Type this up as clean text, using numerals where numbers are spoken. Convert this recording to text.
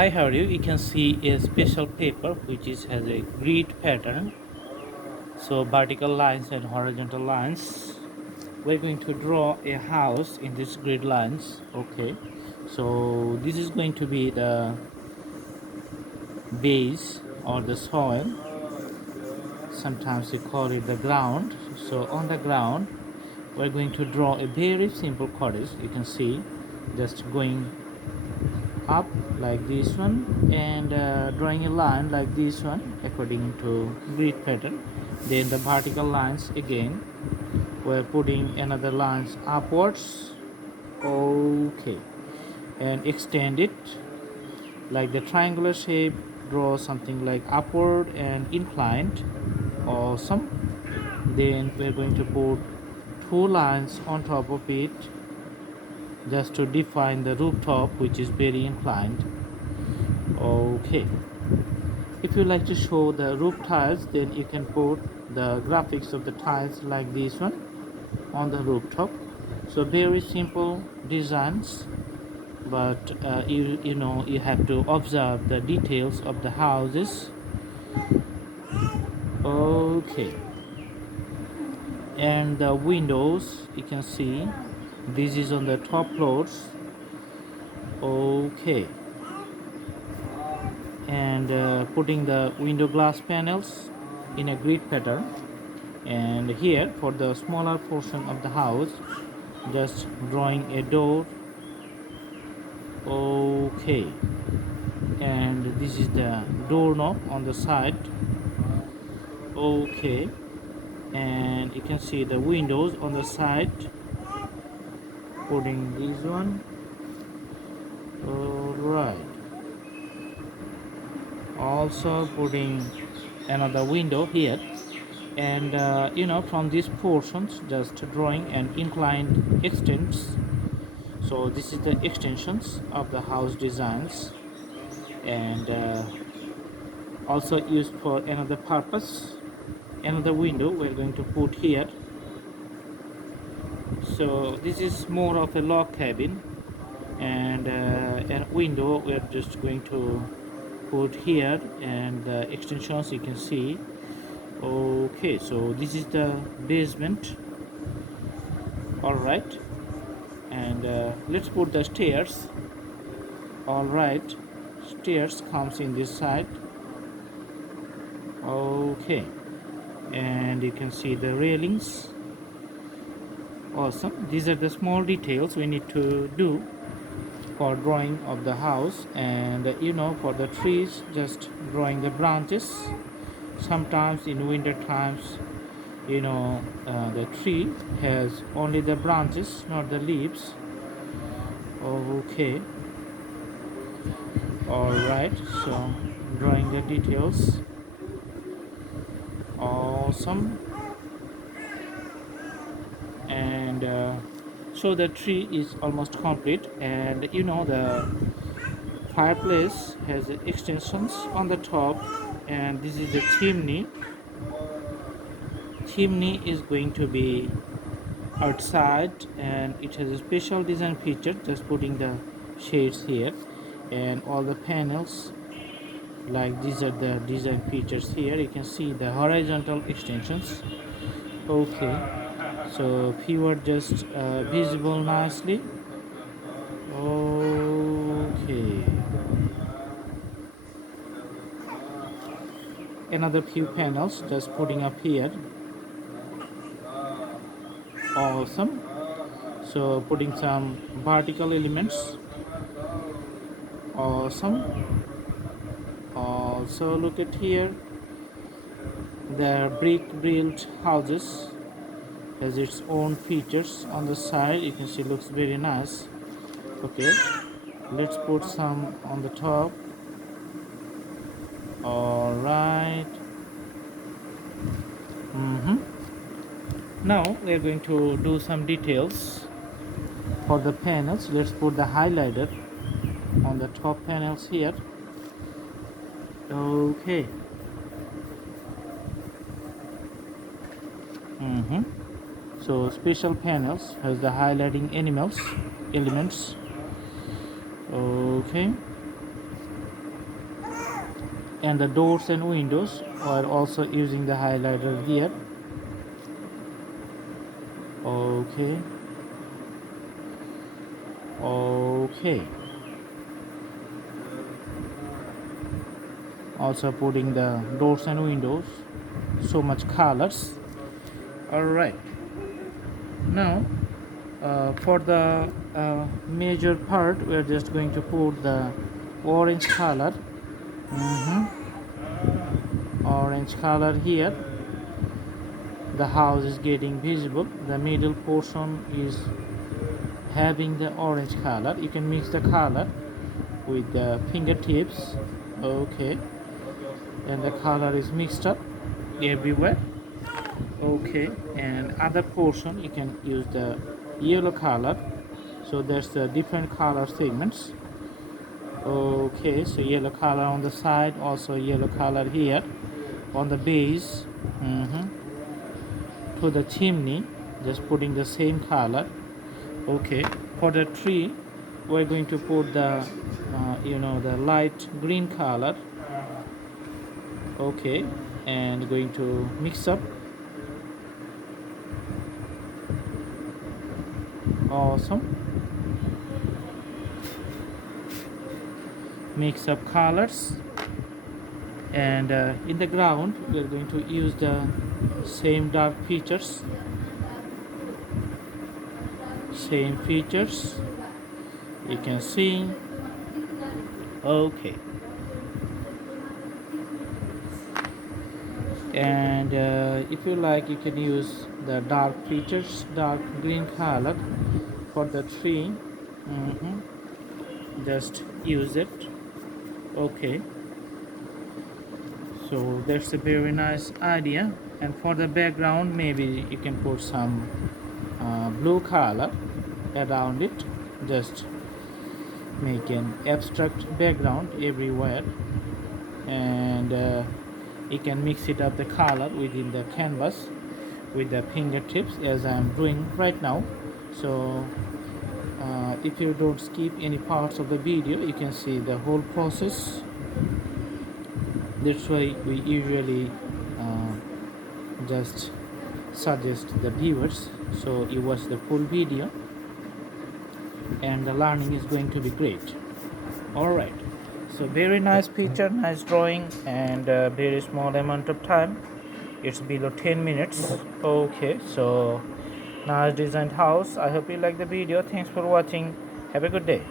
Hi, how are you? You can see a special paper which has a grid pattern. So vertical lines and horizontal lines. We're going to draw a house in this grid lines. Okay. So this is going to be the base or the soil. Sometimes we call it the ground. So on the ground, we're going to draw a very simple cottage. You can see just going up like this one and drawing a line like this one according to grid pattern. Then the vertical lines again, we're putting another lines upwards. Okay, and extend it like the triangular shape. Draw something like upward and inclined. Awesome. Then we're going to put two lines on top of it just to define the rooftop, which is very inclined. Okay, if you like to show the roof tiles, then you can put the graphics of the tiles like this one on the rooftop. So very simple designs, but you have to observe the details of the houses. Okay, and the windows, you can see this is on the top floors. Okay, and putting the window glass panels in a grid pattern. And here for the smaller portion of the house, just drawing a door. Okay, and this is the doorknob on the side. Okay, and you can see the windows on the side, putting this one. All right, also putting another window here. And from these portions, just drawing an inclined extents. So this is the extensions of the house designs, and also used for another purpose. Another window we're going to put here. So this is more of a log cabin, and a window we're just going to put here, and the extensions you can see. Okay, so this is the basement. All right, and let's put the stairs. All right, stairs comes in this side. Okay, and you can see the railings. Awesome. These are the small details we need to do for drawing of the house. And for the trees, just drawing the branches. Sometimes in winter times, the tree has only the branches, not the leaves. Okay, all right, so drawing the details. Awesome. And so the tree is almost complete, and the fireplace has extensions on the top, and this is the chimney is going to be outside, and it has a special design feature, just putting the shades here. And all the panels, like these are the design features here. You can see the horizontal extensions. Okay, so few are just visible nicely. Okay, another few panels just putting up here. Awesome. So putting some vertical elements. Awesome. Also look at here, the brick built houses has its own features on the side. You can see looks very nice. Okay, let's put some on the top. All right. Now we are going to do some details for the panels. Let's put the highlighter on the top panels here. Okay. So special panels has the highlighting elements. Okay. and the doors and windows are also using the highlighter here. Okay, okay, also putting the doors and windows, so much colors. All right, now for the major part we are just going to put the orange color. Orange color here. The house is getting visible. The middle portion is having the orange color. You can mix the color with the fingertips. Okay, and the color is mixed up everywhere. Okay, and other portion you can use the yellow color. So there's the different color segments. Okay, so yellow color on the side, also yellow color here on the base. To the chimney, just putting the same color. Okay, for the tree we're going to put the the light green color. Okay, and going to mix up. Awesome. Mix up colors, and in the ground we're going to use the same dark features, you can see. Okay, and if you like you can use the dark features, dark green color for the tree. Just use it. Okay, so that's a very nice idea. And for the background maybe you can put some blue color around it. Just make an abstract background everywhere, and you can mix it up the color within the canvas with the fingertips as I am doing right now. So if you don't skip any parts of the video you can see the whole process. That's why we usually just suggest the viewers so you watch the full video and the learning is going to be great. All right, so very nice picture, nice drawing, and very small amount of time. It's below 10 minutes. Okay, so nice designed house. I hope you like the video. Thanks for watching. Have a good day.